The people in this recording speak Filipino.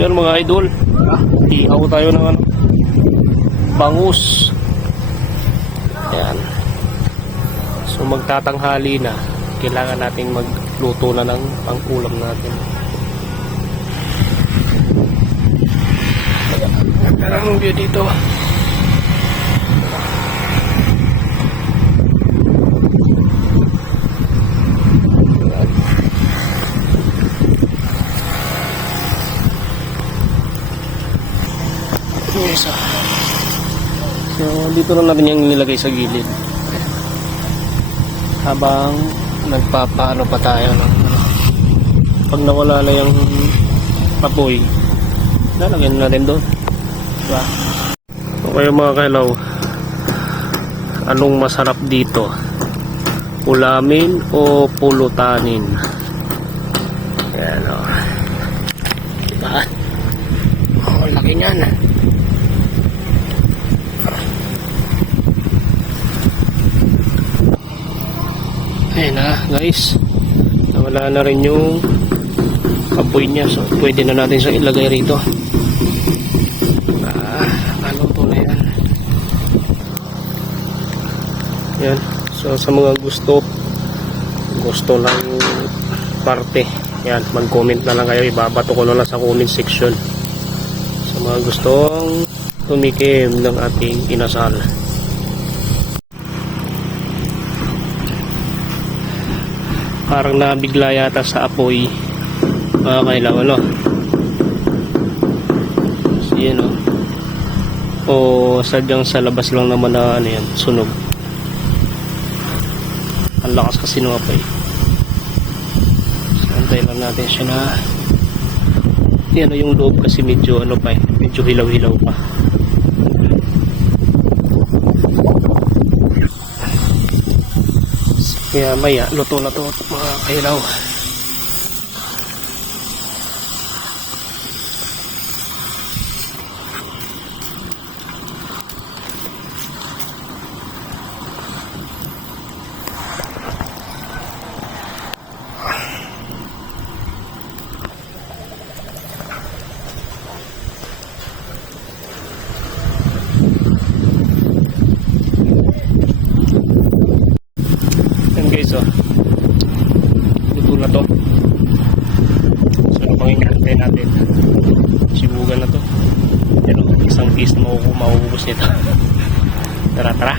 yan mga idol, ihaw tayo ng ano, bangus. Yan. So magtatanghali na, kailangan nating magluto na ng pang-ulam natin. Ang view dito. Isa. So dito lang natin yung nilagay sa gilid habang nagpapaano pa tayo ng pag nawala na yung apoy, lalagyan natin doon, diba? Okay mga kailaw, anong masarap dito, ulamin o pulutanin? Yan o, diba? Oh, laki nyan. Ayan na guys, nawala na rin yung apoy niya, so pwede na natin siyang ilagay rito. Ano to na yan. Yan, so sa mga gusto ng parte, yan, mag-comment na lang kayo, ibabato ko na lang sa comment section sa mga gustong tumikim ng ating inasal. Parang nabigla yata sa apoy mga kailaw, ano? So yan o sadyang sa labas lang naman na ano yan, sunog. Ang lakas kasi ng apoy. So antayin lang natin siya na yan, yung loob kasi medyo ano pa medyo hilaw-hilaw pa. Kaya maya, luto na to mga kailaw. So, luto na to. So, ano bang ikantay natin? Sibugan na to. Pero isang piece na maubos nito. Tara, tara.